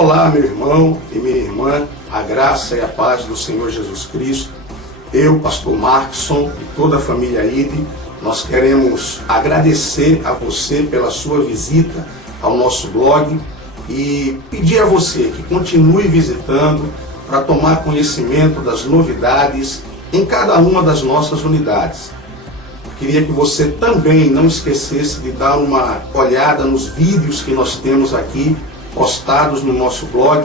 Olá, meu irmão e minha irmã, a graça e a paz do Senhor Jesus Cristo. Eu, pastor Markson e toda a família IDE, nós queremos agradecer a você pela sua visita ao nosso blog e pedir a você que continue visitando para tomar conhecimento das novidades em cada uma das nossas unidades. Queria que você também não esquecesse de dar uma olhada nos vídeos que nós temos aqui postados no nosso blog,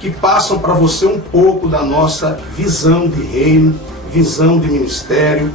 que passam para você um pouco da nossa visão de reino, visão de ministério.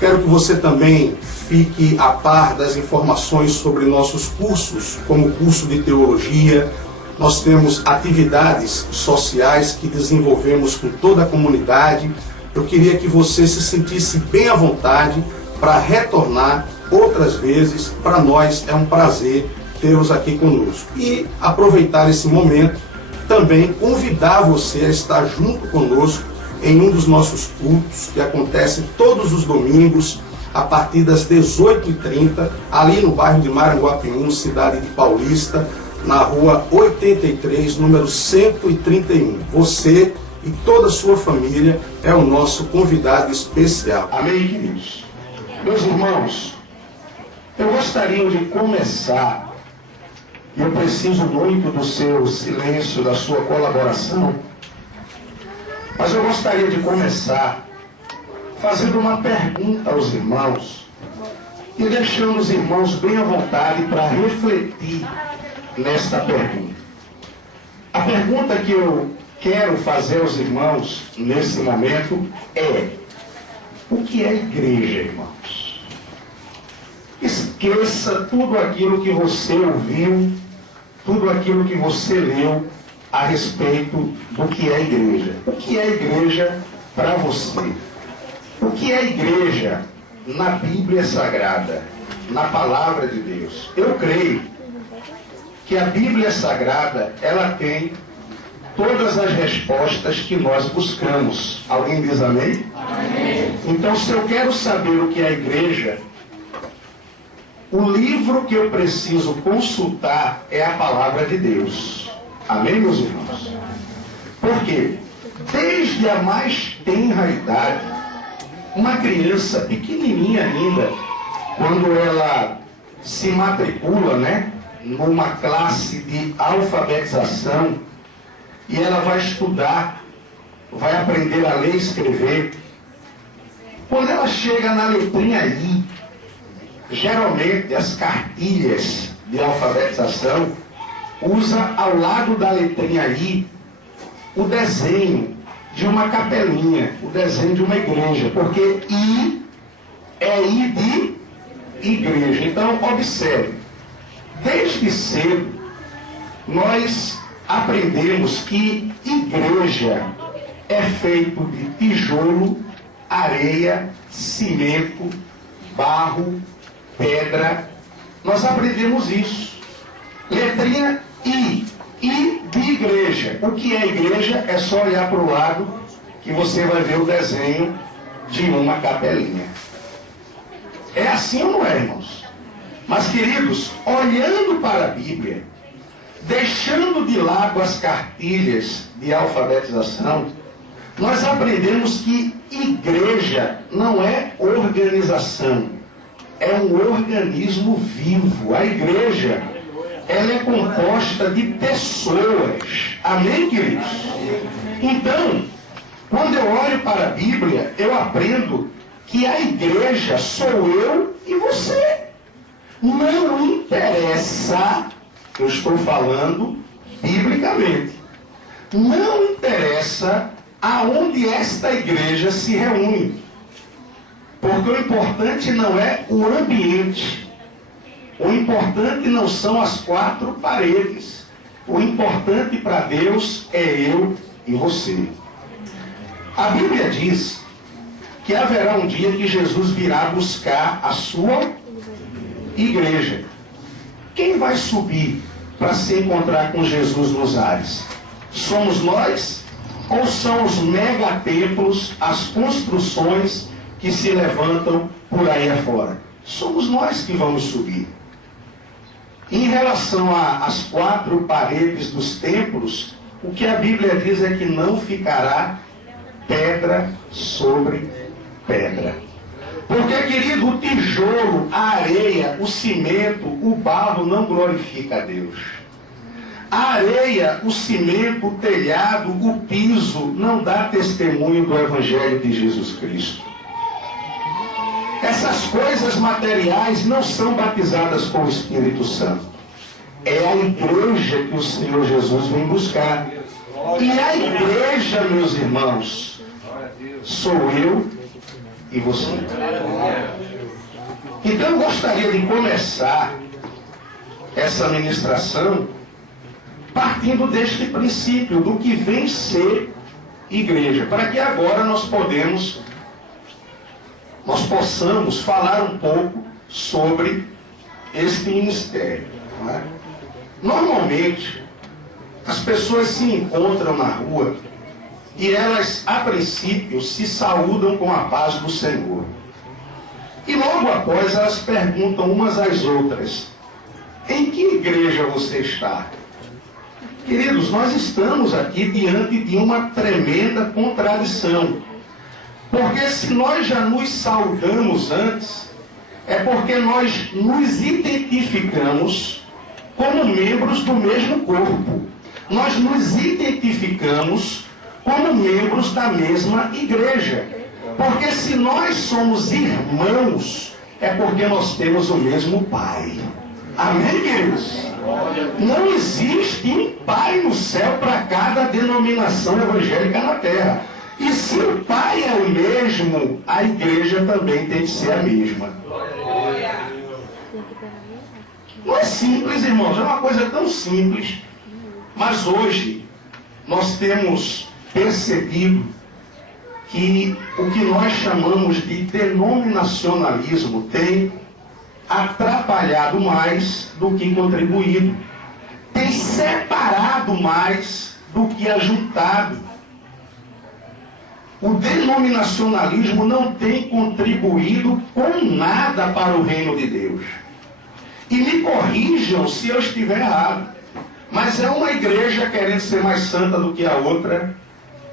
Quero que você também fique a par das informações sobre nossos cursos, como o curso de teologia. Nós temos atividades sociais que desenvolvemos com toda a comunidade. Eu queria que você se sentisse bem à vontade para retornar outras vezes. Para nós é um prazer tê-los aqui conosco. E aproveitar esse momento, também convidar você a estar junto conosco em um dos nossos cultos, que acontece todos os domingos, a partir das 18h30, ali no bairro de Maranguapium, cidade de Paulista, na rua 83, número 131. Você e toda a sua família é o nosso convidado especial. Amém, queridos? Meus irmãos, eu gostaria de começar. Eu preciso muito do seu silêncio, da sua colaboração. Mas eu gostaria de começar fazendo uma pergunta aos irmãos e deixando os irmãos bem à vontade para refletir nesta pergunta. A pergunta que eu quero fazer aos irmãos nesse momento é: o que é igreja, irmãos? Esqueça tudo aquilo que você ouviu, tudo aquilo que você leu a respeito do que é igreja. O que é igreja para você? O que é igreja na Bíblia Sagrada, na Palavra de Deus? Eu creio que a Bíblia Sagrada, ela tem todas as respostas que nós buscamos. Alguém diz amém? Amém. Então, se eu quero saber o que é igreja, o livro que eu preciso consultar é a Palavra de Deus. Amém, meus irmãos? Por quê? Desde a mais tenra idade, uma criança pequenininha ainda, quando ela se matricula, numa classe de alfabetização, e ela vai estudar, vai aprender a ler e escrever. Quando ela chega na letrinha I, geralmente as cartilhas de alfabetização usa ao lado da letrinha I o desenho de uma capelinha, o desenho de uma igreja, porque I é I de igreja. Então, observe, desde cedo nós aprendemos que igreja é feito de tijolo, areia, cimento, barro, pedra. Nós aprendemos isso. Letrinha I. I de igreja. O que é igreja? É só olhar para o lado que você vai ver o desenho de uma capelinha. É assim ou não é, irmãos? Mas, queridos, olhando para a Bíblia, deixando de lado as cartilhas de alfabetização, nós aprendemos que igreja não é organização, é um organismo vivo. A igreja, ela é composta de pessoas. Amém, queridos? Então, quando eu olho para a Bíblia, eu aprendo que a igreja sou eu e você. Não interessa, eu estou falando biblicamente, não interessa aonde esta igreja se reúne. Porque o importante não é o ambiente. O importante não são as quatro paredes. O importante para Deus é eu e você. A Bíblia diz que haverá um dia que Jesus virá buscar a sua igreja. Quem vai subir para se encontrar com Jesus nos ares? Somos nós ou são os megatemplos, as construções que se levantam por aí afora? Somos nós que vamos subir. Em relação às 4 paredes dos templos, o que a Bíblia diz é que não ficará pedra sobre pedra. Porque, querido, o tijolo, a areia, o cimento, o barro não glorifica a Deus. A areia, o cimento, o telhado, o piso não dá testemunho do Evangelho de Jesus Cristo. Essas coisas materiais não são batizadas com o Espírito Santo. É a igreja que o Senhor Jesus vem buscar. E a igreja, meus irmãos, sou eu e você. Então eu gostaria de começar essa ministração partindo deste princípio, do que vem ser igreja, para que agora nós possamos falar um pouco sobre este ministério. Não é? Normalmente, as pessoas se encontram na rua e elas, a princípio, se saúdam com a paz do Senhor. E logo após elas perguntam umas às outras: em que igreja você está? Queridos, nós estamos aqui diante de uma tremenda contradição. Porque se nós já nos saudamos antes, é porque nós nos identificamos como membros do mesmo corpo. Nós nos identificamos como membros da mesma igreja. Porque se nós somos irmãos, é porque nós temos o mesmo Pai. Amém, queridos? Não existe um Pai no céu para cada denominação evangélica na terra. E se o Pai é o mesmo, a igreja também tem que ser a mesma. Não é simples, irmãos, é uma coisa tão simples. Mas hoje nós temos percebido que o que nós chamamos de denominacionalismo tem atrapalhado mais do que contribuído. Tem separado mais do que ajuntado. O denominacionalismo não tem contribuído com nada para o reino de Deus. E me corrijam se eu estiver errado. Mas é uma igreja querendo ser mais santa do que a outra.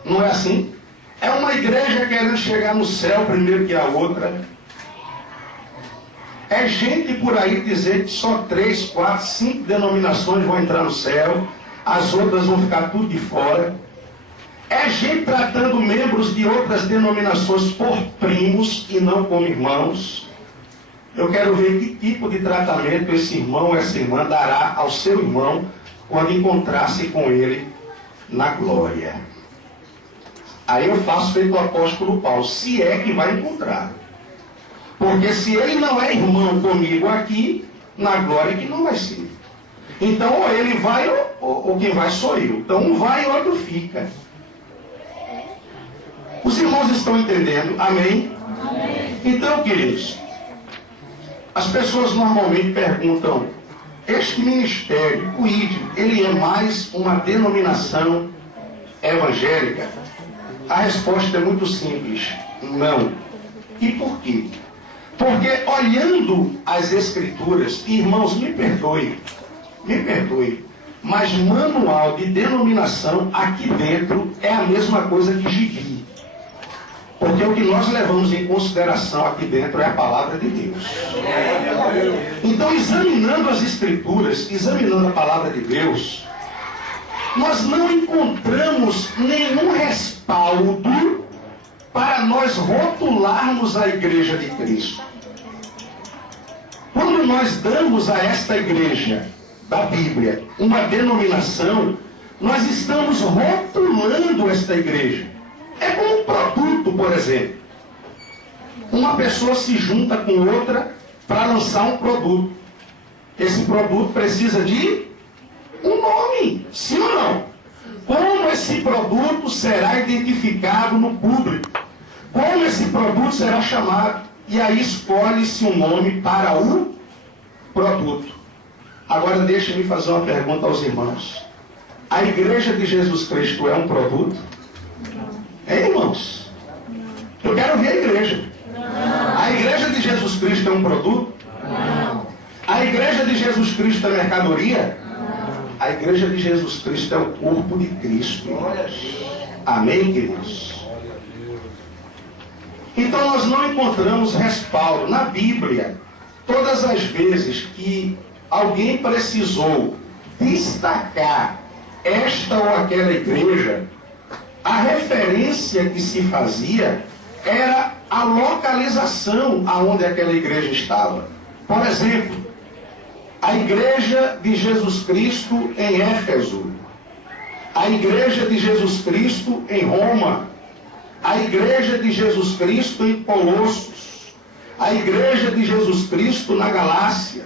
Não é assim? É uma igreja querendo chegar no céu primeiro que a outra. É gente por aí dizer que só 3, 4, 5 denominações vão entrar no céu. As outras vão ficar tudo de fora. É gente tratando membros de outras denominações por primos e não como irmãos. Eu quero ver que tipo de tratamento esse irmão ou essa irmã dará ao seu irmão quando encontrar-se com ele na glória. Aí eu faço feito o apóstolo Paulo, se é que vai encontrar. Porque se ele não é irmão comigo aqui, na glória que não vai ser. Então ou ele vai ou quem vai sou eu. Então um vai e o outro fica. Os irmãos estão entendendo? Amém? Amém. Então, queridos, as pessoas normalmente perguntam: este ministério, o ID, ele é mais uma denominação evangélica? A resposta é muito simples: não. E por quê? Porque olhando as Escrituras, irmãos, me perdoe, mas manual de denominação aqui dentro é a mesma coisa que gibi. Porque o que nós levamos em consideração aqui dentro é a palavra de Deus. Então, examinando as Escrituras, examinando a palavra de Deus, nós não encontramos nenhum respaldo para nós rotularmos a igreja de Cristo. Quando nós damos a esta igreja da Bíblia uma denominação, nós estamos rotulando esta igreja. É como um produto, por exemplo. Uma pessoa se junta com outra para lançar um produto. Esse produto precisa de um nome, sim ou não? Como esse produto será identificado no público? Como esse produto será chamado? E aí escolhe-se um nome para o produto. Agora deixe-me fazer uma pergunta aos irmãos. A igreja de Jesus Cristo é um produto? É, irmãos? Eu quero ver a igreja. Não. A igreja de Jesus Cristo é um produto? Não. A A igreja de Jesus Cristo é mercadoria? A igreja de Jesus Cristo é o corpo de Cristo. Amém, queridos? Então nós não encontramos respaldo na Bíblia. Todas as vezes que alguém precisou destacar esta ou aquela igreja, a referência que se fazia era a localização aonde aquela igreja estava. Por exemplo, a igreja de Jesus Cristo em Éfeso, a igreja de Jesus Cristo em Roma, a igreja de Jesus Cristo em Colossos, a igreja de Jesus Cristo na Galácia,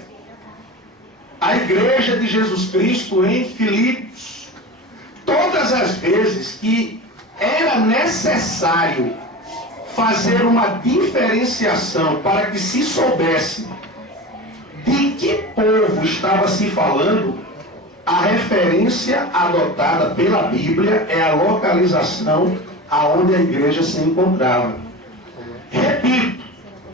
a igreja de Jesus Cristo em Filipos. Todas as vezes que era necessário fazer uma diferenciação para que se soubesse de que povo estava se falando, a referência adotada pela Bíblia é a localização aonde a igreja se encontrava. Repito,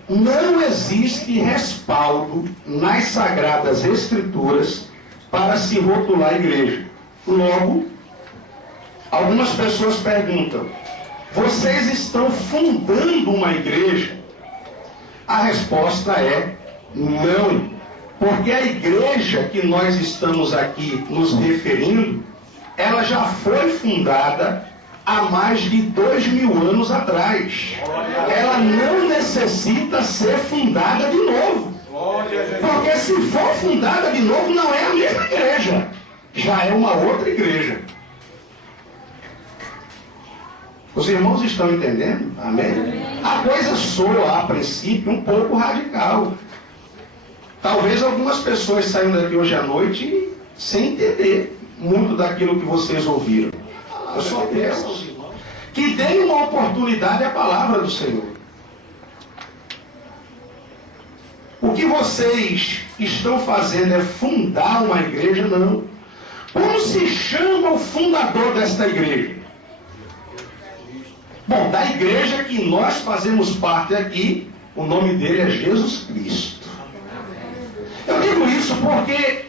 não existe respaldo nas Sagradas Escrituras para se rotular a igreja. Logo, algumas pessoas perguntam: vocês estão fundando uma igreja? A resposta é não. Porque a igreja que nós estamos aqui nos referindo, ela já foi fundada há mais de 2000 anos atrás. Ela não necessita ser fundada de novo. Porque se for fundada de novo, não é a mesma igreja. Já é uma outra igreja. Os irmãos estão entendendo? Amém? A coisa soa, a princípio, um pouco radical. Talvez algumas pessoas saiam daqui hoje à noite sem entender muito daquilo que vocês ouviram. Eu só peço aos irmãos que deem uma oportunidade à palavra do Senhor. O que vocês estão fazendo é fundar uma igreja? Não. Como se chama o fundador desta igreja? Bom, da igreja que nós fazemos parte aqui, o nome dele é Jesus Cristo. Eu digo isso porque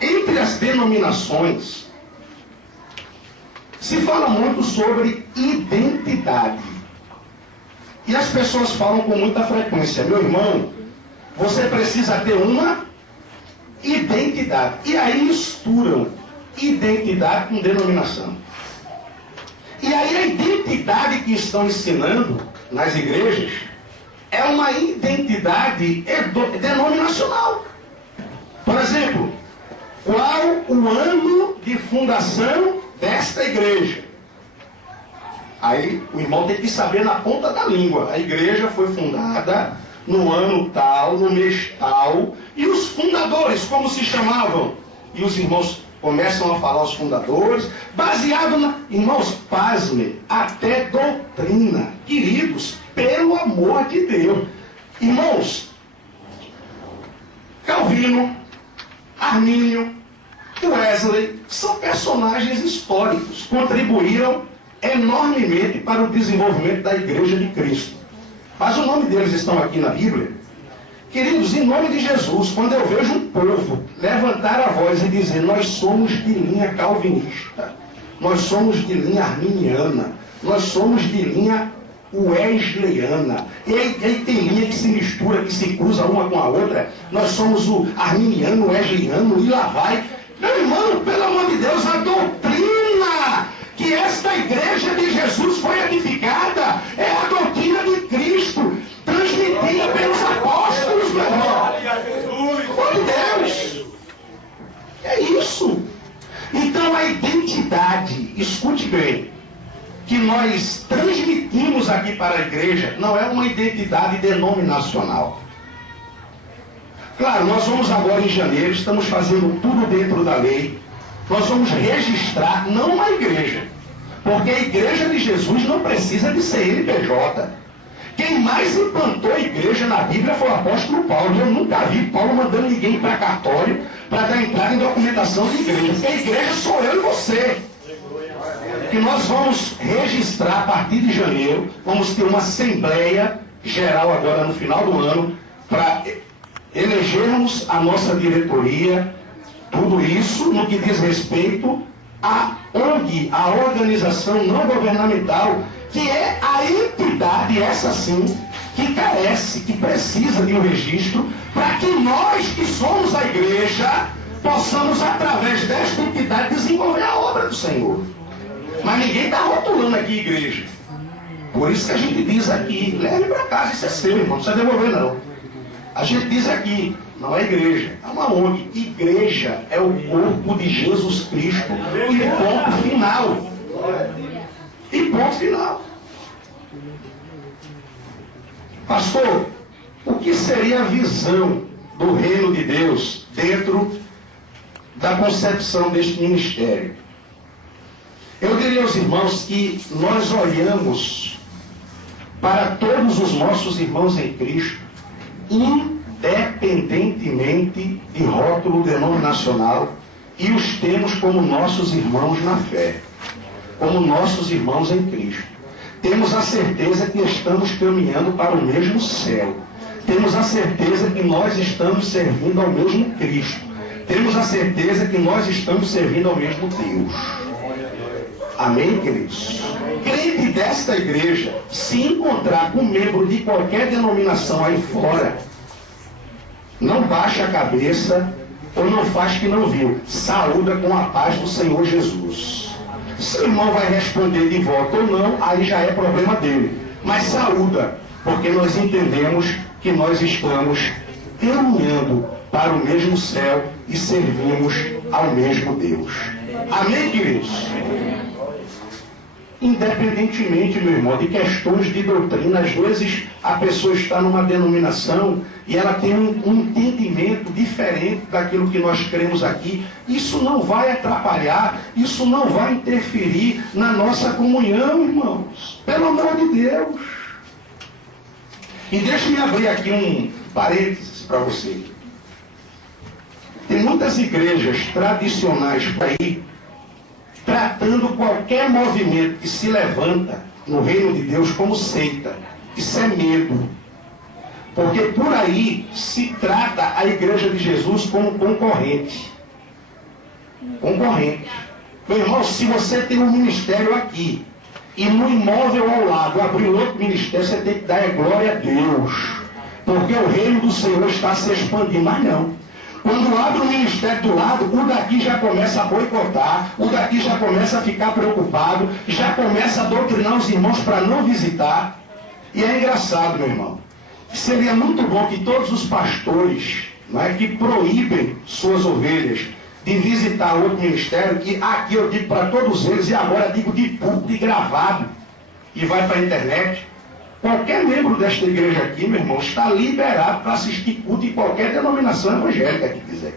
entre as denominações se fala muito sobre identidade. E as pessoas falam com muita frequência: meu irmão, você precisa ter uma identidade. E aí misturam identidade com denominação. E aí a identidade que estão ensinando nas igrejas é uma identidade denominacional. Por exemplo, qual o ano de fundação desta igreja? Aí o irmão tem que saber na ponta da língua. A igreja foi fundada no ano tal, no mês tal. E os fundadores, como se chamavam? E os irmãos começam a falar os fundadores, baseado na... Irmãos, pasmem, até doutrina. Queridos, pelo amor de Deus. Irmãos, Calvino, Armínio, Wesley, são personagens históricos, contribuíram enormemente para o desenvolvimento da Igreja de Cristo. Mas o nome deles estão aqui na Bíblia. Queridos, em nome de Jesus, quando eu vejo um povo levantar a voz e dizer: nós somos de linha calvinista, nós somos de linha arminiana, nós somos de linha wesleyana, e aí tem linha que se mistura, que se cruza uma com a outra, nós somos o arminiano, o wesleyano, e lá vai. Meu irmão, pelo amor de Deus, a doutrina que esta igreja de Jesus foi edificada é a doutrina de Cristo, transmitida pelos apóstolos, meu irmão. Por Deus. É isso. Então a identidade, escute bem, que nós transmitimos aqui para a igreja não é uma identidade denominacional. Claro, nós vamos agora em janeiro, estamos fazendo tudo dentro da lei. Nós vamos registrar, não uma igreja, porque a igreja de Jesus não precisa de CNPJ. Quem mais implantou a igreja na Bíblia foi o apóstolo Paulo. Eu nunca vi Paulo mandando ninguém para cartório para dar entrada em documentação de igreja. Porque a igreja sou eu e você. Que nós vamos registrar a partir de janeiro, vamos ter uma assembleia geral agora no final do ano para elegermos a nossa diretoria, tudo isso no que diz respeito à ONG, a organização não governamental, que é a entidade, essa sim, que carece, que precisa de um registro, para que nós que somos a igreja, possamos, através desta entidade, desenvolver a obra do Senhor. Mas ninguém está rotulando aqui igreja. Por isso que a gente diz aqui, leve para casa, isso é seu, irmão, não precisa devolver não. A gente diz aqui, não é igreja, é uma ONG. Igreja é o corpo de Jesus Cristo e ponto final. E ponto final. Pastor, o que seria a visão do reino de Deus dentro da concepção deste ministério? Eu diria aos irmãos que nós olhamos para todos os nossos irmãos em Cristo, independentemente de rótulo denominacional, e os temos como nossos irmãos na fé, como nossos irmãos em Cristo. Temos a certeza que estamos caminhando para o mesmo céu. Temos a certeza que nós estamos servindo ao mesmo Cristo. Temos a certeza que nós estamos servindo ao mesmo Deus. Amém, queridos? Crente desta igreja, se encontrar com um membro de qualquer denominação aí fora, não baixa a cabeça ou não faz que não viu. Saúda com a paz do Senhor Jesus. Se o irmão vai responder de volta ou não, aí já é problema dele. Mas saúda, porque nós entendemos que nós estamos caminhando para o mesmo céu e servimos ao mesmo Deus. Amém, queridos? Independentemente, meu irmão, de questões de doutrina, às vezes a pessoa está numa denominação e ela tem um entendimento diferente daquilo que nós cremos aqui. Isso não vai atrapalhar, isso não vai interferir na nossa comunhão, irmãos. Pelo amor de Deus. E deixe-me abrir aqui um parênteses para você. Tem muitas igrejas tradicionais por aí, tratando qualquer movimento que se levanta no reino de Deus como seita. Isso é medo. Porque por aí se trata a igreja de Jesus como concorrente. Concorrente. Meu irmão, se você tem um ministério aqui e no imóvel ao lado abrir outro ministério, você tem que dar glória a Deus. Porque o reino do Senhor está se expandindo. Mas não. Quando abre o ministério do lado, o daqui já começa a boicotar, o daqui já começa a ficar preocupado, já começa a doutrinar os irmãos para não visitar. E é engraçado, meu irmão. Seria muito bom que todos os pastores, não é, que proíbem suas ovelhas de visitar outro ministério, que aqui eu digo para todos eles, e agora digo de público e gravado, e vai para a internet. Qualquer membro desta igreja aqui, meu irmão, está liberado para assistir culto em qualquer denominação evangélica que quiser.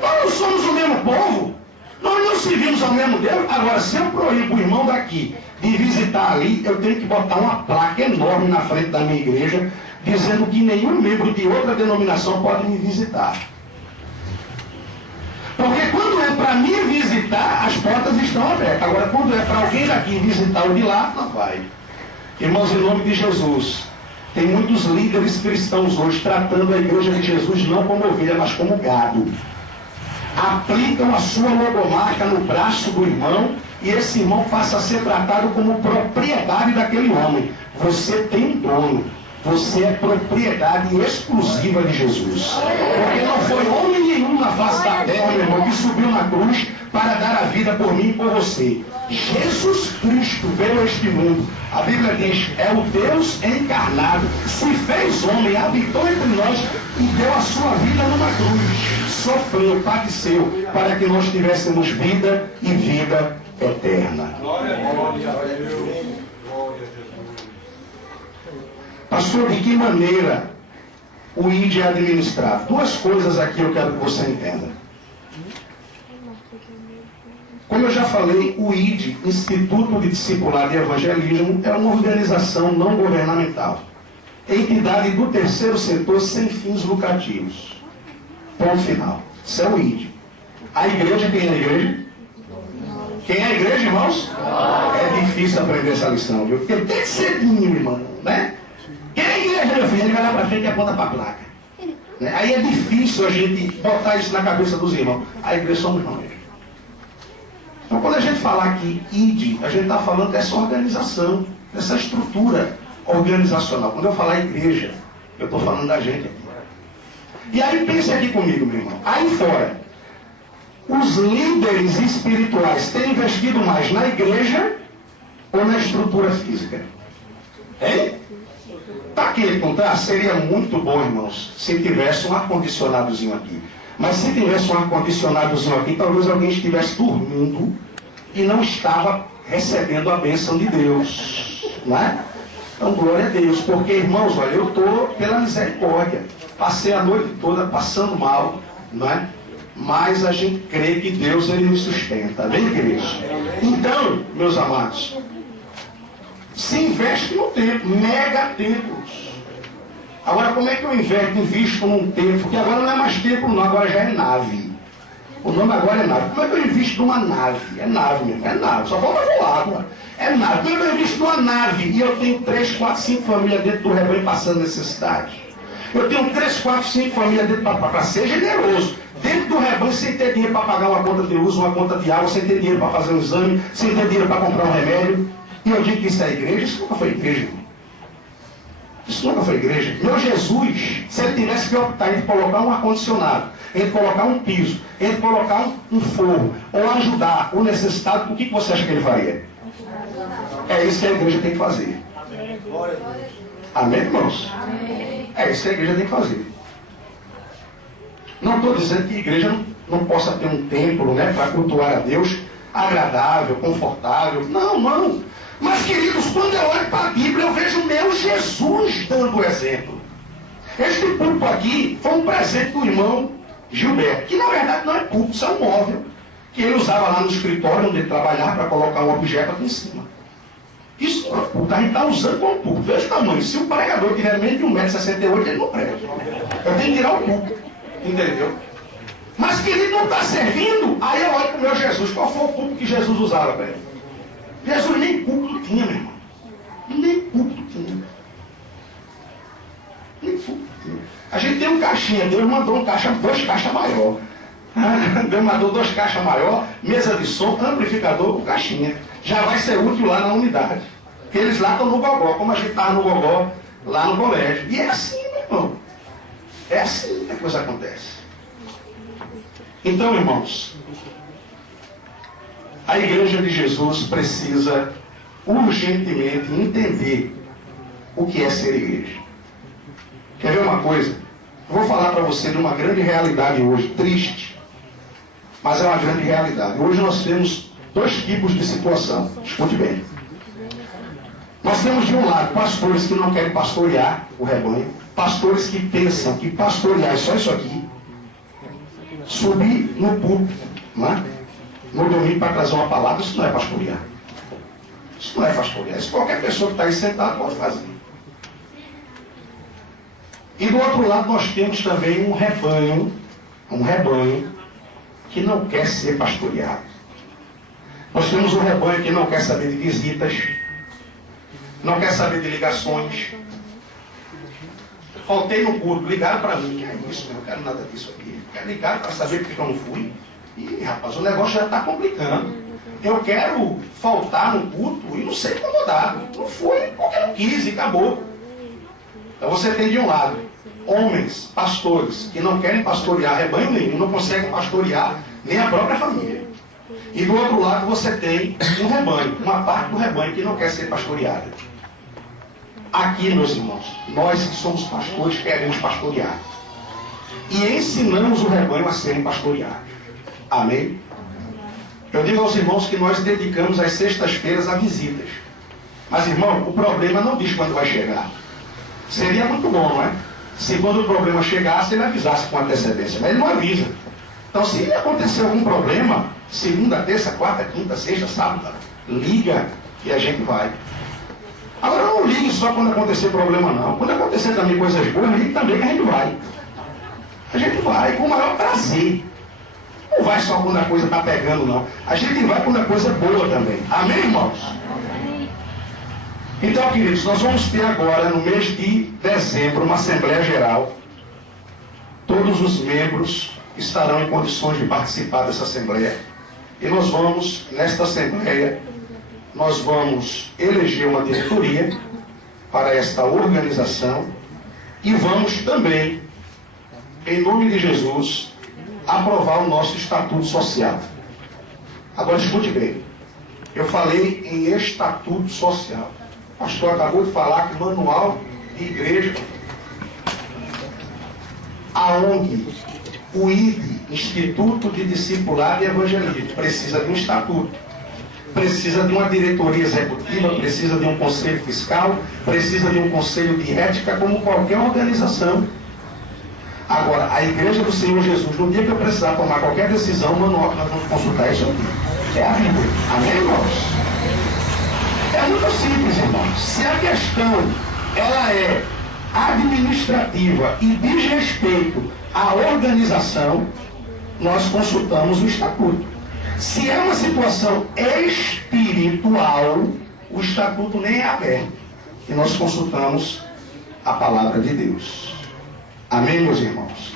Nós não somos o mesmo povo. Nós não servimos ao mesmo Deus. Agora, se eu proíbo o irmão daqui de visitar ali, eu tenho que botar uma placa enorme na frente da minha igreja, dizendo que nenhum membro de outra denominação pode me visitar. Porque quando é para me visitar, as portas estão abertas. Agora, quando é para alguém daqui visitar o de lá, não vai. Irmãos, em nome de Jesus, tem muitos líderes cristãos hoje tratando a igreja de Jesus não como ovelha, mas como gado. Aplicam a sua logomarca no braço do irmão e esse irmão passa a ser tratado como propriedade daquele homem. Você tem um dono. Você é propriedade exclusiva de Jesus. Porque não foi homem nenhum na face da terra, meu irmão, que subiu na cruz para dar a vida por mim e por você. Jesus Cristo veio a este mundo. A Bíblia diz, é o Deus encarnado, se fez homem, habitou entre nós e deu a sua vida numa cruz. Sofreu, padeceu, para que nós tivéssemos vida e vida eterna. Pastor, de que maneira o ID é administrado? Duas coisas aqui eu quero que você entenda. Como eu já falei, o ID, Instituto de Discipulado e Evangelismo, é uma organização não governamental. Entidade do terceiro setor sem fins lucrativos. Ponto final. Isso é o ID. A igreja, quem é a igreja? Quem é a igreja, irmãos? É difícil aprender essa lição, viu? Porque tem que ser mínimo, irmão, né? Quem é a igreja, meu filho? Ele vai lá para frente e aponta para a placa. Né? Aí é difícil a gente botar isso na cabeça dos irmãos. A igreja somos nós. Então, quando a gente falar aqui ide, a gente está falando dessa organização, dessa estrutura organizacional. Quando eu falar igreja, eu estou falando da gente aqui. E aí pense aqui comigo, meu irmão. Aí fora, os líderes espirituais têm investido mais na igreja ou na estrutura física? Hein? Tá aqui, contar? Seria muito bom, irmãos, se tivesse um ar-condicionadozinho aqui. Mas se tivesse um ar-condicionadozinho aqui, talvez alguém estivesse dormindo e não estava recebendo a bênção de Deus. Não é? Então, glória a Deus. Porque, irmãos, olha, eu estou pela misericórdia. Passei a noite toda passando mal, não é? Mas a gente crê que Deus, Ele me sustenta. Amém, queridos? Então, meus amados, se investe no templo, mega templos. Agora, como é que eu invisto num templo? Porque agora não é mais templo, não, agora já é nave. O nome agora é nave. Como é que eu invisto numa nave? É nave mesmo, é nave. Só falta voar agora. É nave. Como é que eu invisto numa nave e eu tenho 3, 4, 5 famílias dentro do rebanho passando necessidade? Eu tenho 3, 4, 5 famílias dentro para ser generoso. Dentro do rebanho, sem ter dinheiro para pagar uma conta de luz, uma conta de água, sem ter dinheiro para fazer um exame, sem ter dinheiro para comprar um remédio. E eu digo que isso é igreja? Isso nunca foi igreja, irmão. Isso nunca foi igreja. Meu Jesus, se ele tivesse que optar entre colocar um ar-condicionado, entre colocar um piso, entre colocar um forro, ou ajudar o necessitado, o que você acha que ele faria? É isso que a igreja tem que fazer. Amém, irmãos? É isso que a igreja tem que fazer. Não estou dizendo que a igreja não possa ter um templo, né, para cultuar a Deus agradável, confortável. Não, não. Mas, queridos, quando eu olho para a Bíblia, eu vejo o meu Jesus dando o exemplo. Este púlpito aqui foi um presente do irmão Gilberto, que na verdade não é púlpito, isso é um móvel que ele usava lá no escritório onde ele trabalhava para colocar um objeto aqui em cima. Isso não é púlpito, a gente está usando como púlpito. Veja o tamanho, se o pregador tiver menos de 1,68 m, ele não prega. Eu tenho que tirar o púlpito, entendeu? Mas que ele não está servindo, aí eu olho para o meu Jesus. Qual foi o púlpito que Jesus usava para ele? Jesus nem púlpito tinha, meu irmão. Nem púlpito tinha. Nem púlpito tinha. A gente tem um caixinha, Deus mandou dois caixas maior. Deus mandou 2 caixas maior, mesa de som, amplificador, caixinha. Já vai ser útil lá na unidade. Porque eles lá estão no gogó, como a gente estava no gogó lá no colégio. E é assim, meu irmão. É assim que a coisa acontece. Então, irmãos, a igreja de Jesus precisa urgentemente entender o que é ser igreja. Quer ver uma coisa? Eu vou falar para você de uma grande realidade hoje, triste, mas é uma grande realidade. Hoje nós temos 2 tipos de situação. Escute bem. Nós temos de um lado pastores que não querem pastorear o rebanho, pastores que pensam que pastorear é só isso aqui, subir no púlpito, né, no domingo para trazer uma palavra, isso não é pastorear. Isso não é pastorear. Isso qualquer pessoa que está aí sentada pode fazer. E do outro lado nós temos também um rebanho que não quer ser pastoreado. Nós temos um rebanho que não quer saber de visitas, não quer saber de ligações. Faltei no culto, ligaram para mim, que é isso, eu não quero nada disso aqui. Ligaram para saber porque eu não fui. E rapaz, o negócio já está complicando. Eu quero faltar no culto e não ser incomodado. Não fui porque não quis e acabou. Então você tem de um lado homens, pastores, que não querem pastorear rebanho nenhum, não conseguem pastorear nem a própria família. E do outro lado você tem um rebanho, uma parte do rebanho que não quer ser pastoreada. Aqui, meus irmãos, nós que somos pastores queremos pastorear. E ensinamos o rebanho a serem pastoreados. Amém? Eu digo aos irmãos que nós dedicamos as sextas-feiras a visitas. Mas, irmão, o problema não diz quando vai chegar. Seria muito bom, não é? Se quando o problema chegasse, ele avisasse com antecedência. Mas ele não avisa. Então, se acontecer algum problema, segunda, terça, quarta, quinta, sexta, sábado, liga que a gente vai. Agora, não ligue só quando acontecer problema, não. Quando acontecer também coisas boas, ligue também que a gente vai. A gente vai com o maior prazer. Não vai só quando a coisa está pegando, não. A gente vai quando a coisa é boa também. Amém, irmãos? Então, queridos, nós vamos ter agora, no mês de dezembro, uma Assembleia Geral. todos os membros estarão em condições de participar dessa Assembleia. E nós vamos, nesta Assembleia, nós vamos eleger uma diretoria para esta organização e vamos também, em nome de Jesus, aprovar o nosso Estatuto Social. Agora escute bem, eu falei em Estatuto Social. O pastor acabou de falar que manual de igreja, a ONG, o ID, Instituto de Discipulado e Evangelismo, precisa de um estatuto, precisa de uma diretoria executiva, precisa de um conselho fiscal, precisa de um conselho de ética, como qualquer organização. Agora, a Igreja do Senhor Jesus, no dia que eu precisar tomar qualquer decisão, o manual que nós vamos consultar isso aqui é a Bíblia. Amém, irmãos? É muito simples, irmãos. Se a questão ela é administrativa e diz respeito à organização, nós consultamos o estatuto. Se é uma situação espiritual, o estatuto nem é aberto. E nós consultamos a palavra de Deus. Amém, meus irmãos?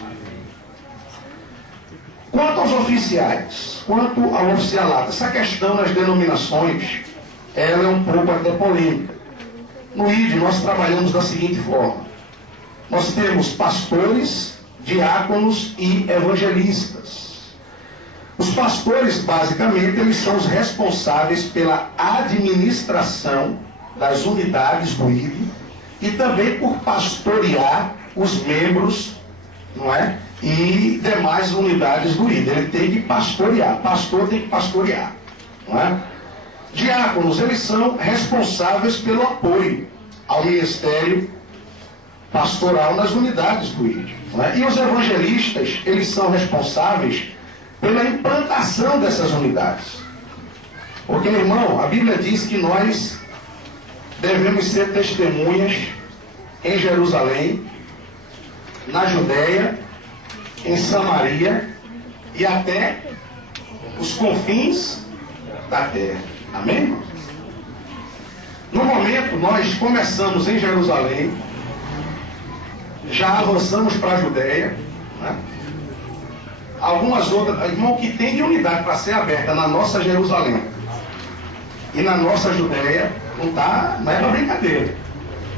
Quanto aos oficiais, quanto ao oficialato, essa questão das denominações, ela é um pouco até polêmica. No ID nós trabalhamos da seguinte forma: nós temos pastores, diáconos e evangelistas. Os pastores, basicamente, eles são os responsáveis pela administração das unidades do ID e também por pastorear os membros, não é? E demais unidades do ID. Ele tem que pastorear. Pastor tem que pastorear, não é? Diáconos, eles são responsáveis pelo apoio ao ministério pastoral nas unidades do ID, não é? E os evangelistas, eles são responsáveis pela implantação dessas unidades. Porque, irmão, a Bíblia diz que nós devemos ser testemunhas em Jerusalém, na Judéia, em Samaria e até os confins da terra. Amém, irmãos? No momento, nós começamos em Jerusalém, já avançamos para a Judéia, né? Algumas outras, irmão, que tem de unidade para ser aberta na nossa Jerusalém e na nossa Judéia, não é para brincadeira.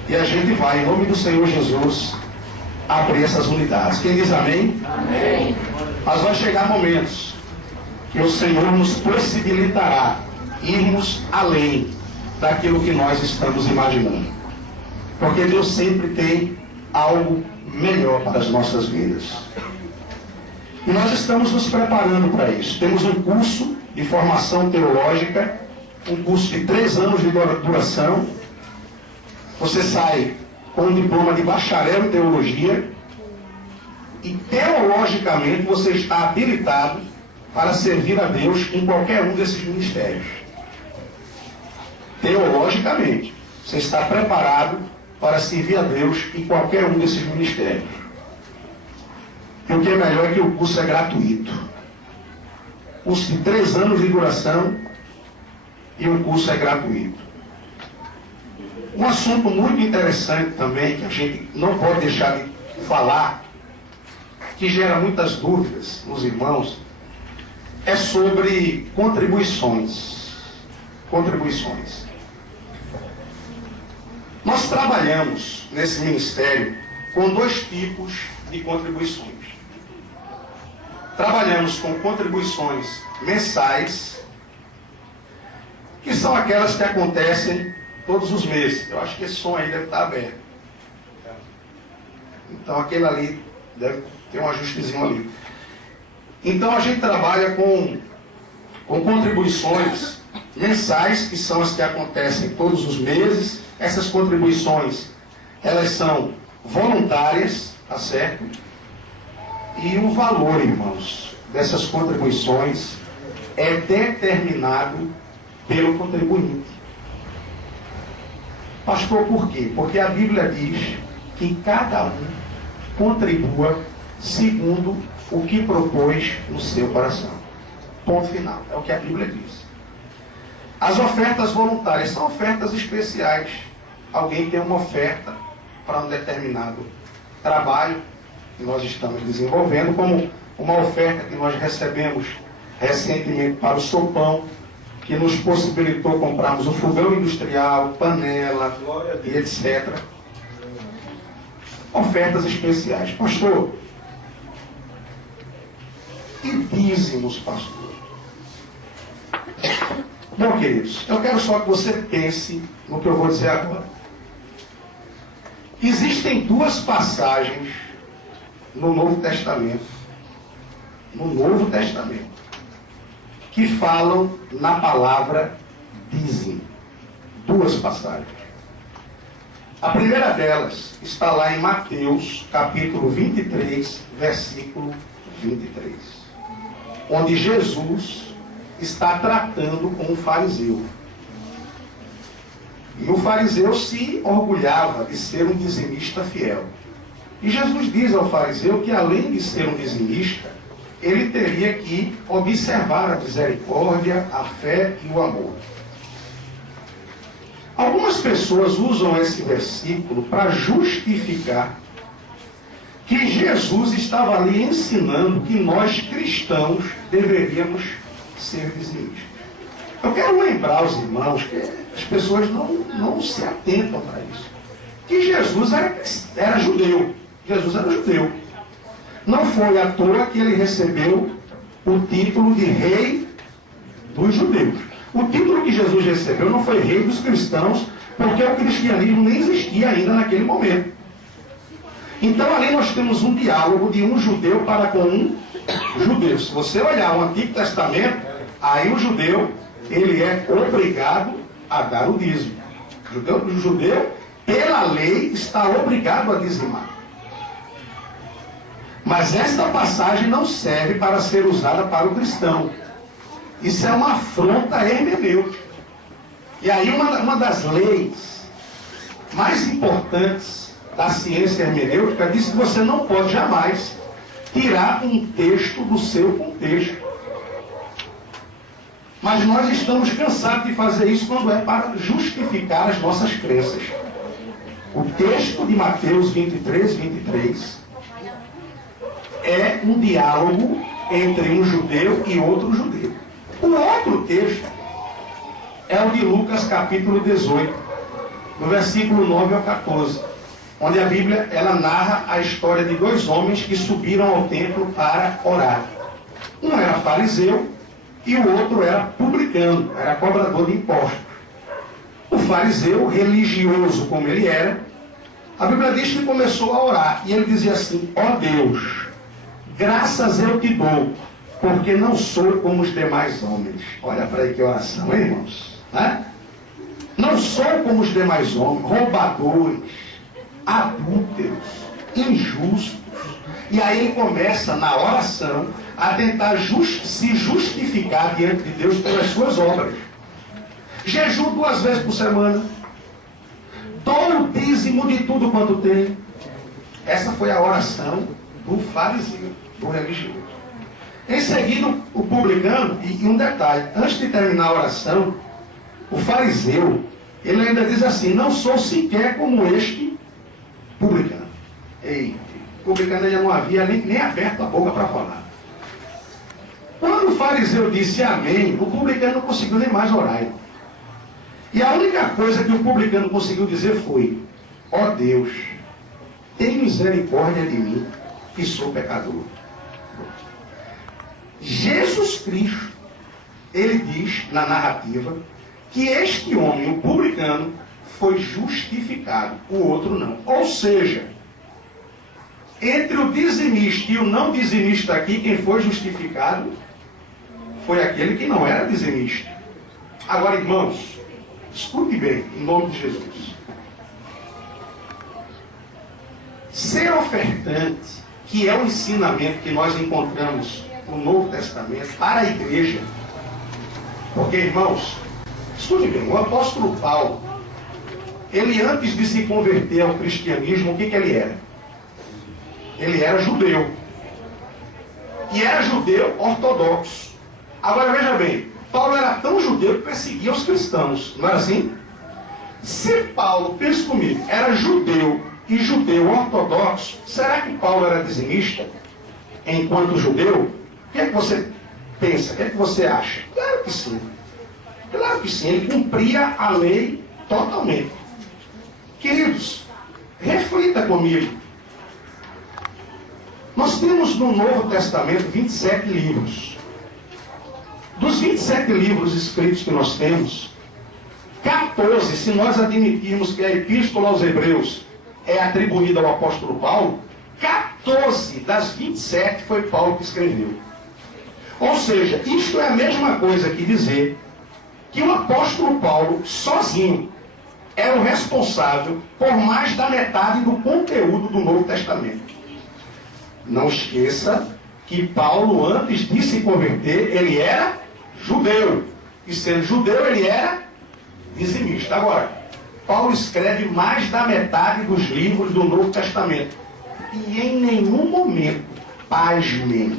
E a gente vai, em nome do Senhor Jesus, abrir essas unidades. Quem diz amém? Amém. Mas vai chegar momentos que o Senhor nos possibilitará irmos além daquilo que nós estamos imaginando. Porque Deus sempre tem algo melhor para as nossas vidas. E nós estamos nos preparando para isso. Temos um curso de formação teológica, um curso de 3 anos de duração. Você sai com um diploma de bacharel em teologia e teologicamente você está habilitado para servir a Deus em qualquer um desses ministérios. Teologicamente, você está preparado para servir a Deus em qualquer um desses ministérios. E o que é melhor é que o curso é gratuito. Curso de 3 anos de duração e o curso é gratuito. Um assunto muito interessante também, que a gente não pode deixar de falar, que gera muitas dúvidas nos irmãos, é sobre contribuições. Contribuições. Nós trabalhamos nesse ministério com 2 tipos de contribuições. Trabalhamos com contribuições mensais, que são aquelas que acontecem todos os meses. Eu acho que esse som aí deve estar aberto. Então aquele ali deve ter um ajustezinho ali. Então a gente trabalha com contribuições mensais, que são as que acontecem todos os meses. Essas contribuições, elas são voluntárias, tá certo? E o valor, irmãos, dessas contribuições é determinado pelo contribuinte. Pastor, por quê? Porque a Bíblia diz que cada um contribua segundo o que propôs no seu coração. Ponto final. É o que a Bíblia diz. As ofertas voluntárias são ofertas especiais. Alguém tem uma oferta para um determinado trabalho que nós estamos desenvolvendo, como uma oferta que nós recebemos recentemente para o Sopão, que nos possibilitou comprarmos um fogão industrial, panela e etc. Ofertas especiais. Pastor, e dízimos, pastor? Bom, queridos, eu quero só que você pense no que eu vou dizer agora. Existem duas passagens no Novo Testamento, que falam na palavra dízimo. Duas passagens. A primeira delas está lá em Mateus, capítulo 23, versículo 23, onde Jesus está tratando com um fariseu. E o fariseu se orgulhava de ser um dizimista fiel. E Jesus diz ao fariseu que, além de ser um dizimista, ele teria que observar a misericórdia, a fé e o amor. Algumas pessoas usam esse versículo para justificar que Jesus estava ali ensinando que nós cristãos deveríamos ser dizimistas. Eu quero lembrar aos irmãos que as pessoas não se atentam para isso. Que Jesus era judeu. Jesus era judeu. Não foi à toa que ele recebeu o título de rei dos judeus. O título que Jesus recebeu não foi rei dos cristãos, porque o cristianismo nem existia ainda naquele momento. Então ali nós temos um diálogo de um judeu para com um judeu. Se você olhar o Antigo Testamento, aí o judeu, ele é obrigado a dar o dízimo. O judeu, pela lei, está obrigado a dizimar. Mas esta passagem não serve para ser usada para o cristão. Isso é uma afronta hermenêutica. E aí uma das leis mais importantes da ciência hermenêutica diz que você não pode jamais tirar um texto do seu contexto. Mas nós estamos cansados de fazer isso quando é para justificar as nossas crenças. O texto de Mateus 23, 23 é um diálogo entre um judeu e outro judeu. O outro texto é o de Lucas capítulo 18, no versículo 9 ao 14, onde a Bíblia ela narra a história de dois homens que subiram ao templo para orar. Um era fariseu e o outro era publicano, era cobrador de impostos. O fariseu, religioso como ele era, a Bíblia diz que começou a orar e ele dizia assim: ó Deus, graças eu te dou, porque não sou como os demais homens. Olha para aí que oração, hein, irmãos? Né? Não sou como os demais homens, roubadores, adúlteros, injustos. E aí ele começa, na oração, a tentar se justificar diante de Deus pelas suas obras. Jejuo 2 vezes por semana. Dou o dízimo de tudo quanto tenho. Essa foi a oração do fariseu, do religioso. Em seguida, o publicano, e um detalhe, antes de terminar a oração, o fariseu, ele ainda diz assim: não sou sequer como este publicano. Ei, o publicano ainda não havia nem aberto a boca para falar. Quando o fariseu disse amém, o publicano não conseguiu nem mais orar. E a única coisa que o publicano conseguiu dizer foi: ó Deus, tem misericórdia de mim, que sou pecador. Jesus Cristo, ele diz na narrativa que este homem, o publicano, foi justificado, o outro não. Ou seja, entre o dizimista e o não dizimista aqui, quem foi justificado foi aquele que não era dizimista. Agora, irmãos, escute bem, em nome de Jesus. Ser ofertante, que é o ensinamento que nós encontramos no Novo Testamento para a igreja. Porque, irmãos, escute bem, o apóstolo Paulo, ele antes de se converter ao cristianismo, o que ele era? Ele era judeu. E era judeu ortodoxo. Agora veja bem, Paulo era tão judeu que perseguia os cristãos, não era assim? Se Paulo, pensa comigo, era judeu e judeu ortodoxo, será que Paulo era dizimista? Enquanto judeu? O que é que você pensa? O que é que você acha? Claro que sim. Claro que sim. Ele cumpria a lei totalmente. Queridos, reflita comigo. Nós temos no Novo Testamento 27 livros. Dos 27 livros escritos que nós temos, 14, se nós admitirmos que a Epístola aos Hebreus é atribuída ao apóstolo Paulo, 14 das 27 foi Paulo que escreveu. Ou seja, isto é a mesma coisa que dizer que o apóstolo Paulo, sozinho, é o responsável por mais da metade do conteúdo do Novo Testamento. Não esqueça que Paulo, antes de se converter, ele era judeu. E sendo judeu, ele era dizimista. Agora, Paulo escreve mais da metade dos livros do Novo Testamento. E em nenhum momento, pasmem,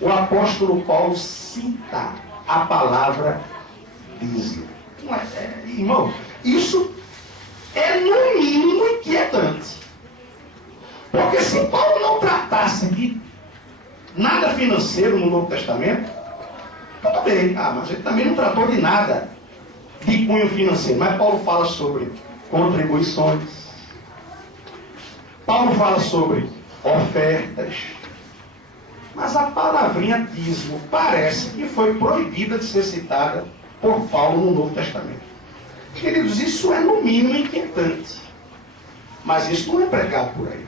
o apóstolo Paulo cita a palavra dízimo. Irmão, isso é no mínimo inquietante. Porque se Paulo não tratasse de nada financeiro no Novo Testamento, tudo bem, mas ele também não tratou de nada de cunho financeiro. Mas Paulo fala sobre contribuições, Paulo fala sobre ofertas, mas a palavrinha dízimo parece que foi proibida de ser citada por Paulo no Novo Testamento. Queridos, isso é no mínimo inquietante. Mas isso não é pregado por aí.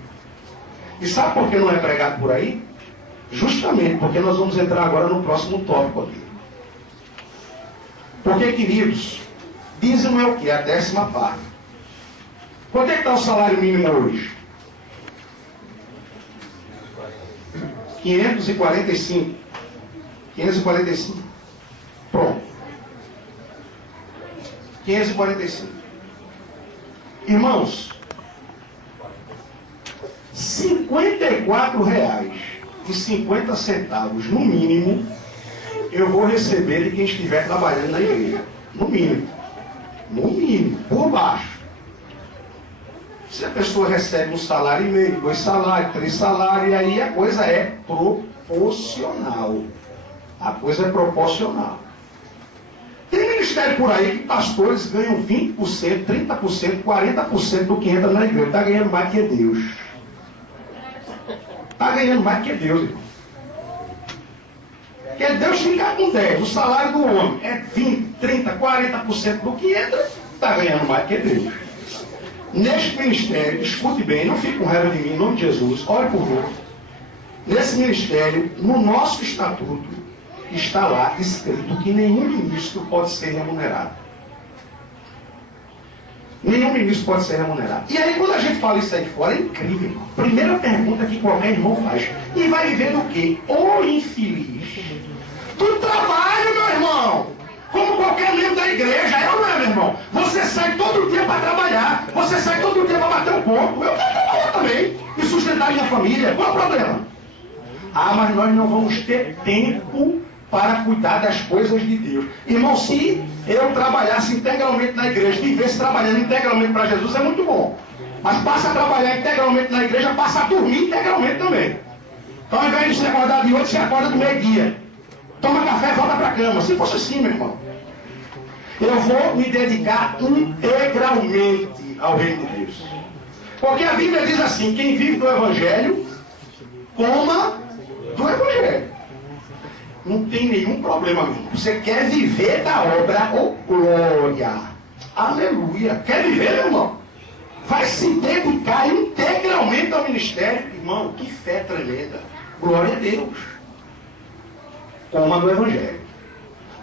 E sabe por que não é pregado por aí? Justamente porque nós vamos entrar agora no próximo tópico aqui. Porque, queridos, dízimo é o quê? A 10ª parte. Quanto é que está o salário mínimo hoje? 545. 545. Pronto. 545. Irmãos, R$54,50 no mínimo eu vou receber de quem estiver trabalhando na igreja. No mínimo. No mínimo. Por baixo. Se a pessoa recebe 1,5, 2 salários, 3 salários, e aí a coisa é proporcional. A coisa é proporcional. Tem ministério por aí que pastores ganham 20%, 30%, 40% do que entra na igreja. Está ganhando mais que Deus. Está ganhando mais que Deus, irmão. Porque Deus fica com 10. O salário do homem é 20, 30, 40% do que entra. Está ganhando mais que Deus. Neste ministério, escute bem, não fique com raiva de mim, em nome de Jesus, ore por mim. Nesse ministério, no nosso estatuto, está lá escrito que nenhum ministro pode ser remunerado. Nenhum ministro pode ser remunerado. E aí, quando a gente fala isso aí fora, é incrível, irmão. Primeira pergunta que qualquer irmão faz. E vai viver do quê? Ô infeliz. Do trabalho, meu irmão. Como qualquer membro da igreja. É ou não é, meu irmão? Você sai todo dia para trabalhar. Você sai todo dia para bater um ponto. Eu quero trabalhar também. E sustentar minha família. Qual é o problema? Mas nós não vamos ter tempo para cuidar das coisas de Deus. Irmão, se eu trabalhasse integralmente na igreja, vivesse trabalhando integralmente para Jesus, é muito bom. Mas passa a trabalhar integralmente na igreja, passa a dormir integralmente também. Então, ao invés de se acordar de 8, você acorda do meio-dia. Toma café e volta para a cama. Se fosse assim, meu irmão, eu vou me dedicar integralmente ao reino de Deus. Porque a Bíblia diz assim, quem vive do Evangelho, coma do Evangelho. Não tem nenhum problema, meu irmão. Você quer viver da obra, oh glória, aleluia. Quer viver, meu irmão? Vai se dedicar integralmente ao ministério. Irmão, que fé tremenda. Glória a Deus. Coma do Evangelho.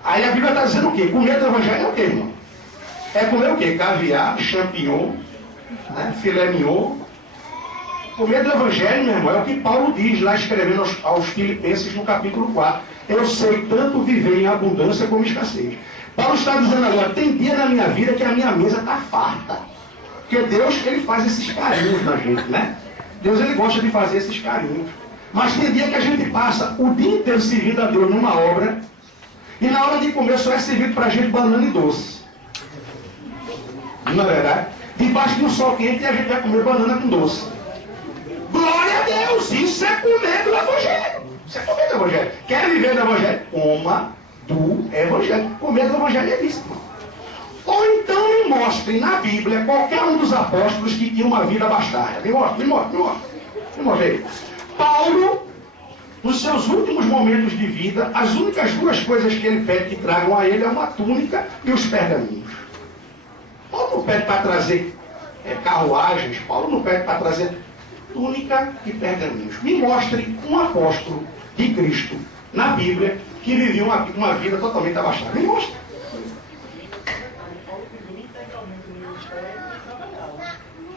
Aí a Bíblia está dizendo o quê? Comer do Evangelho é o quê, irmão? É comer o quê? Caviar, champignon, né? Filé mignon. Comer do Evangelho, meu irmão, é o que Paulo diz lá escrevendo aos Filipenses no capítulo 4. Eu sei tanto viver em abundância como escassez. Paulo está dizendo agora, tem dia na minha vida que a minha mesa está farta. Porque Deus, ele faz esses carinhos na gente, né? Deus, ele gosta de fazer esses carinhos. Mas tem dia que a gente passa o dia inteiro servindo a Deus numa obra, e na hora de comer só é servido para a gente banana e doce. Não é verdade? debaixo de um sol quente, e a gente vai comer banana com doce. Glória a Deus! Isso é comer do Evangelho. Isso é comer do Evangelho. Quer viver do Evangelho? Coma do Evangelho. Comer do Evangelho é isso, irmão. Ou então me mostrem na Bíblia qualquer um dos apóstolos que tinha uma vida bastarda. Me mostre aí. Paulo, nos seus últimos momentos de vida, as únicas duas coisas que ele pede que tragam a ele é uma túnica e os pergaminhos. Paulo não pede para trazer carruagens, Paulo não pede para trazer túnica e pergaminhos. Me mostre um apóstolo de Cristo na Bíblia que vivia uma vida totalmente abastada. Me mostre.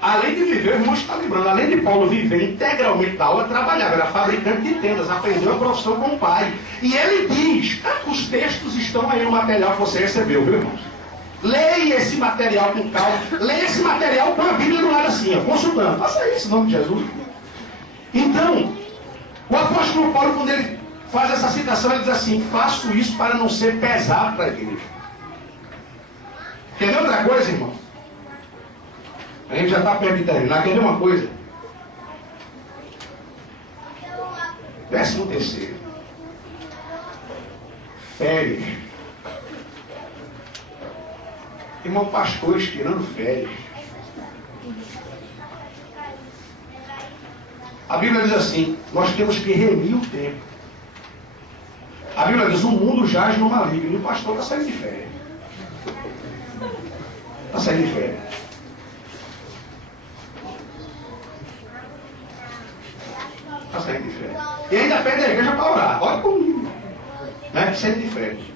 Além de viver, o irmão está lembrando, além de Paulo viver integralmente da aula, trabalhava, era fabricante de tendas, aprendeu a profissão com o pai. E ele diz, os textos estão aí no material que você recebeu, viu, irmãos? Leia esse material com calma, leia esse material com a Bíblia do lado assim, ó, consultando. Faça isso em nome de Jesus. Então, o apóstolo Paulo, quando ele faz essa citação, ele diz assim, faço isso para não ser pesado para a igreja. Quer ver outra coisa, irmão? A gente já está perto de terminar. Quer ver uma coisa? 13º. Férias. Irmão, pastores tirando férias. A Bíblia diz assim, nós temos que remir o tempo. A Bíblia diz, o mundo jaz no maligno. E o pastor está saindo de férias. Está saindo de férias. Está saindo de férias. E ainda pede a igreja para orar. Ora comigo. Né? Saindo de férias.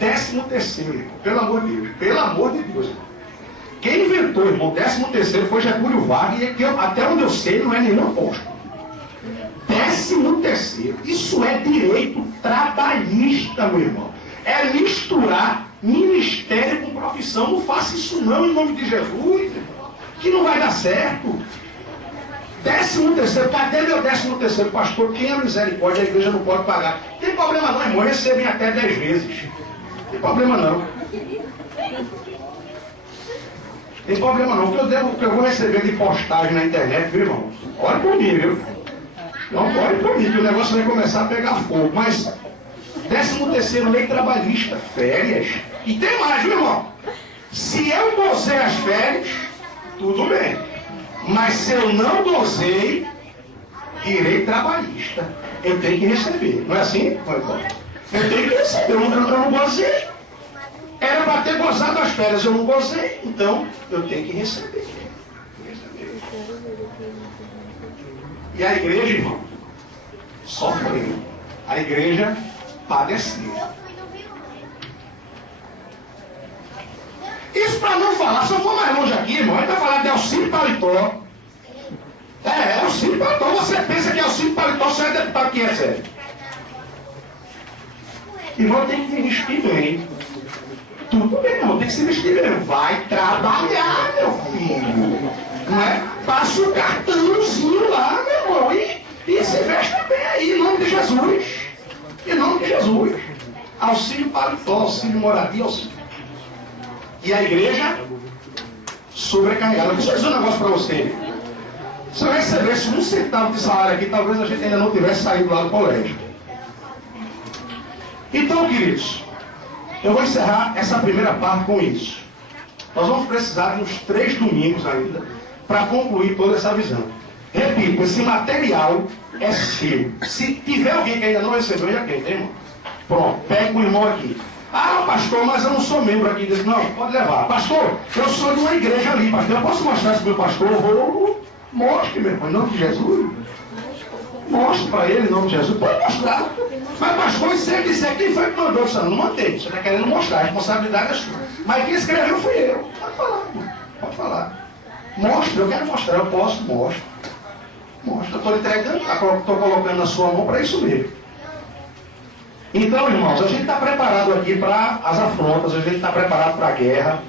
13º, pelo amor de Deus. Pelo amor de Deus. Quem inventou, irmão, 13º foi Getúlio Vargas, e que até onde eu sei não é nenhum apóstolo. 13º. Isso é direito trabalhista, meu irmão. É misturar ministério com profissão. Não faça isso não, em nome de Jesus, que não vai dar certo. 13º, cadê meu 13º, pastor? Quem é misericórdia, a igreja não pode pagar. Não tem problema não, irmão, recebem até 10 vezes. Não tem problema não. Tem problema não, o que eu vou receber de postagem na internet, viu, irmão? Olha por mim, viu? Não, olha por mim, que o negócio vai começar a pegar fogo. Mas 13º, lei trabalhista, férias. E tem mais, viu, irmão? Se eu gozei as férias, tudo bem. Mas se eu não gozei, direito trabalhista. Eu tenho que receber. Não é assim? Eu tenho que receber. Eu não gozei. Era para ter gozado as férias, eu não gozei. Então, eu tenho que receber. E a igreja, irmão, sofreu. A igreja padeceu. Isso para não falar, se eu for mais longe aqui, irmão, a gente vai falar de auxílio paletó. Auxílio paletó. Você pensa que auxílio paletó só é deputado que recebe. Irmão, tem que se vestir bem. Tudo bem, irmão, tem que se vestir bem. Vai trabalhar, meu filho. Não é? Passa o cartãozinho lá, meu irmão, e se veste bem aí, em nome de Jesus. Em nome de Jesus. Auxílio paletó, auxílio moradia, auxílio. E a igreja sobrecarregada. Deixa eu dizer um negócio para você. Se eu recebesse 1 centavo de salário aqui, talvez a gente ainda não tivesse saído lá do colégio. Então, queridos, eu vou encerrar essa primeira parte com isso. Nós vamos precisar de uns 3 domingos ainda para concluir toda essa visão. Repito, esse material é seu. Se tiver alguém que ainda não recebeu, já tem, irmão? Pronto, pega o irmão aqui. Ah, pastor, mas eu não sou membro aqui desse. Não, pode levar. Pastor, eu sou de uma igreja ali, pastor. Eu posso mostrar isso para o meu pastor? Mostre, meu irmão, em nome de Jesus. Mostre para ele, em nome de Jesus. Pode mostrar. Mas, pastor, se ele disser quem foi que mandou, você não mantém. Você está querendo mostrar, a responsabilidade é sua. Mas quem escreveu fui eu. Pode falar, irmão. Pode falar. Mostre, eu quero mostrar. Eu posso, mostro. Mostra. Eu estou entregando, estou colocando na sua mão para isso mesmo. Então, irmãos, a gente está preparado aqui para as afrontas, a gente está preparado para a guerra,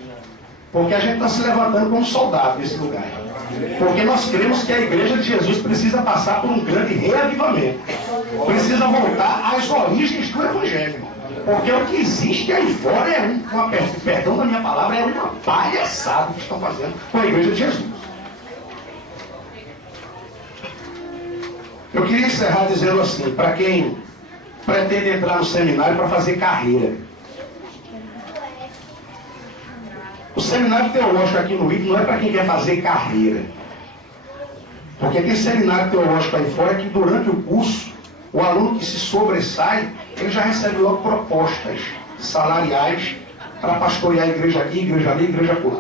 porque a gente está se levantando como soldado nesse lugar. Porque nós cremos que a igreja de Jesus precisa passar por um grande reavivamento. Precisa voltar às origens do Evangelho. Porque o que existe aí fora é perdão da minha palavra, é uma palhaçada que estão fazendo com a igreja de Jesus. Eu queria encerrar dizendo assim, para quem pretende entrar no seminário para fazer carreira. O seminário teológico aqui no IF não é para quem quer fazer carreira. Porque tem seminário teológico aí fora que durante o curso, o aluno que se sobressai, ele já recebe logo propostas salariais para pastorear a igreja aqui, igreja ali, igreja acolá.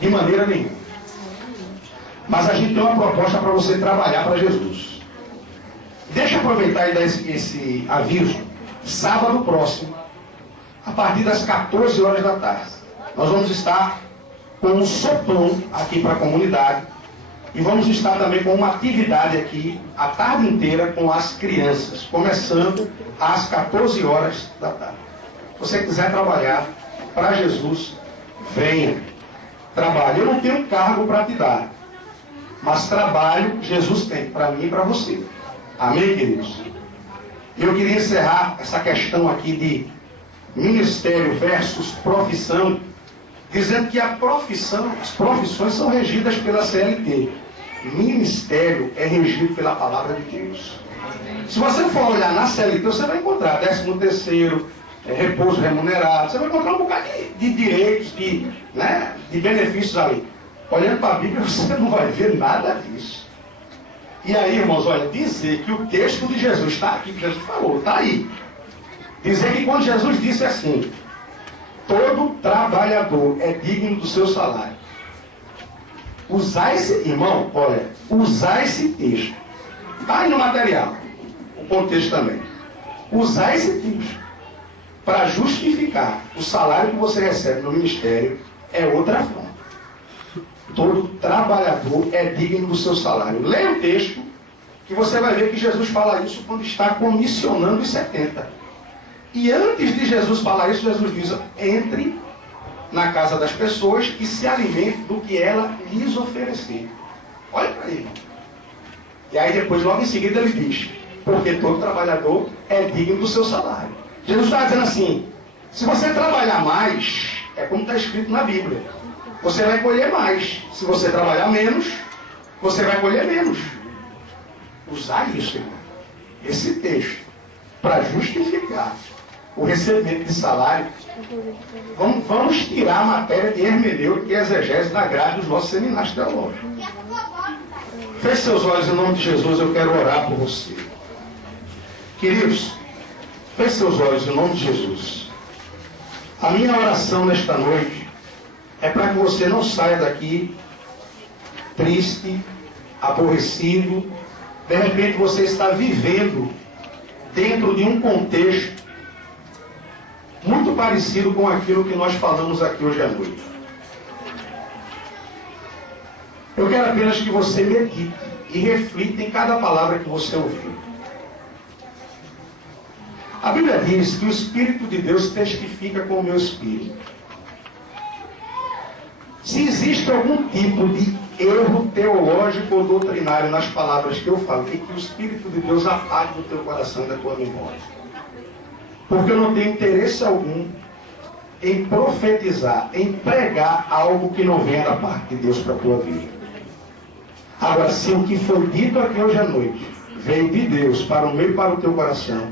De maneira nenhuma. Mas a gente tem uma proposta para você trabalhar para Jesus. Deixa eu aproveitar e dar esse aviso. Sábado próximo, a partir das 14 horas da tarde, nós vamos estar com um sopão aqui para a comunidade. E vamos estar também com uma atividade aqui a tarde inteira com as crianças, começando às 14 horas da tarde. Se você quiser trabalhar para Jesus, venha. Trabalhe. Eu não tenho cargo para te dar, mas trabalho Jesus tem para mim e para você. Amém, queridos? Eu queria encerrar essa questão aqui de ministério versus profissão, dizendo que as profissões são regidas pela CLT. Ministério é regido pela palavra de Deus. Se você for olhar na CLT, você vai encontrar 13º, repouso remunerado, você vai encontrar um bocado de direitos, de benefícios ali. Olhando para a Bíblia, você não vai ver nada disso. E aí, irmãos, olha, dizer que o texto de Jesus está aqui, que Jesus falou, está aí. Dizer que quando Jesus disse assim, todo trabalhador é digno do seu salário. Usar esse, irmão, olha, usar esse texto. Está aí no material, o contexto também. Usar esse texto para justificar o salário que você recebe no ministério é outra forma. Todo trabalhador é digno do seu salário. Leia o texto, que você vai ver que Jesus fala isso quando está comissionando os 70. E antes de Jesus falar isso, Jesus diz, entre na casa das pessoas e se alimente do que ela lhes oferecer. Olha para ele. E aí depois, logo em seguida, ele diz, porque todo trabalhador é digno do seu salário. Jesus está dizendo assim, se você trabalhar mais, é como está escrito na Bíblia, você vai colher mais. Se você trabalhar menos, você vai colher menos. Usar isso, irmão, esse texto, para justificar o recebimento de salário. Vamos tirar a matéria de hermenêutica e exegese da grade dos nossos seminários teológicos. Feche seus olhos em nome de Jesus, eu quero orar por você. Queridos, feche seus olhos em nome de Jesus. A minha oração nesta noite é para que você não saia daqui triste, aborrecido. De repente você está vivendo dentro de um contexto muito parecido com aquilo que nós falamos aqui hoje à noite. Eu quero apenas que você medite e reflita em cada palavra que você ouviu. A Bíblia diz que o Espírito de Deus testifica com o meu espírito. Se existe algum tipo de erro teológico ou doutrinário nas palavras que eu falo, que o Espírito de Deus apague do teu coração e da tua memória. Porque eu não tenho interesse algum em profetizar, em pregar algo que não venha da parte de Deus para a tua vida. Agora, se o que foi dito aqui hoje à noite veio de Deus para o meu e para o teu coração,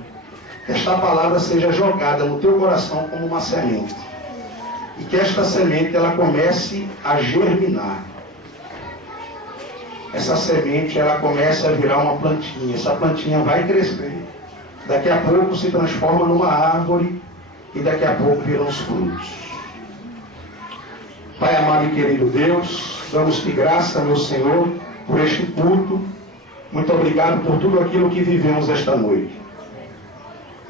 que esta palavra seja jogada no teu coração como uma semente. E que esta semente ela comece a germinar. Essa semente ela comece a virar uma plantinha. Essa plantinha vai crescer. Daqui a pouco se transforma numa árvore e daqui a pouco viram os frutos. Pai amado e querido Deus, damos-te graça, meu Senhor, por este culto. Muito obrigado por tudo aquilo que vivemos esta noite.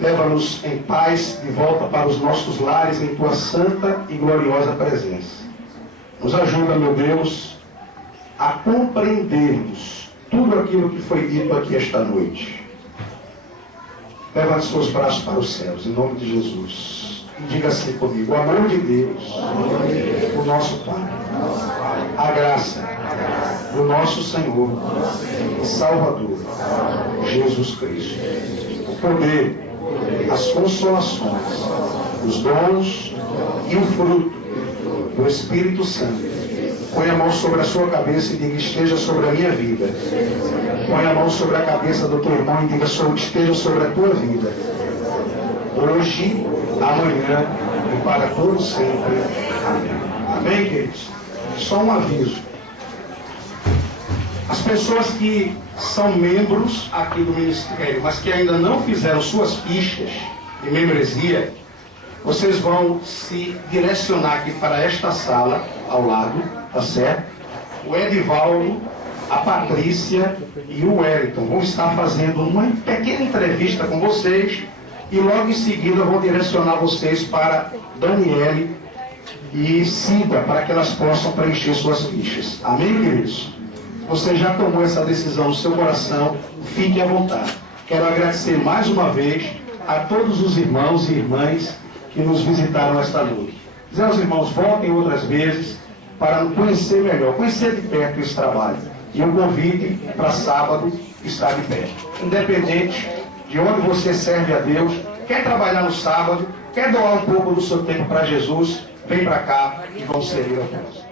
Leva-nos em paz de volta para os nossos lares em tua santa e gloriosa presença. Nos ajuda, meu Deus, a compreendermos tudo aquilo que foi dito aqui esta noite. Leva os seus braços para os céus, em nome de Jesus. E diga assim comigo, o amor de Deus, o nosso Pai, a graça do nosso Senhor e Salvador, Jesus Cristo, o poder as consolações, os dons e o fruto do Espírito Santo. Põe a mão sobre a sua cabeça e diga: esteja sobre a minha vida. Põe a mão sobre a cabeça do teu irmão e diga: esteja sobre a tua vida. Hoje, amanhã e para todo sempre. Amém. Amém, queridos? Só um aviso. As pessoas que são membros aqui do ministério, mas que ainda não fizeram suas fichas de membresia, vocês vão se direcionar aqui para esta sala, ao lado, tá certo? O Edivaldo, a Patrícia e o Wellington vão estar fazendo uma pequena entrevista com vocês e logo em seguida vou direcionar vocês para Daniele e Cida, para que elas possam preencher suas fichas. Amém, queridos? Você já tomou essa decisão no seu coração, fique à vontade. Quero agradecer mais uma vez a todos os irmãos e irmãs que nos visitaram esta noite. Dizer aos irmãos, voltem outras vezes para conhecer melhor, conhecer de perto esse trabalho. E o convite para sábado está de pé. Independente de onde você serve a Deus, quer trabalhar no sábado, quer doar um pouco do seu tempo para Jesus, vem para cá e vamos servir a Deus.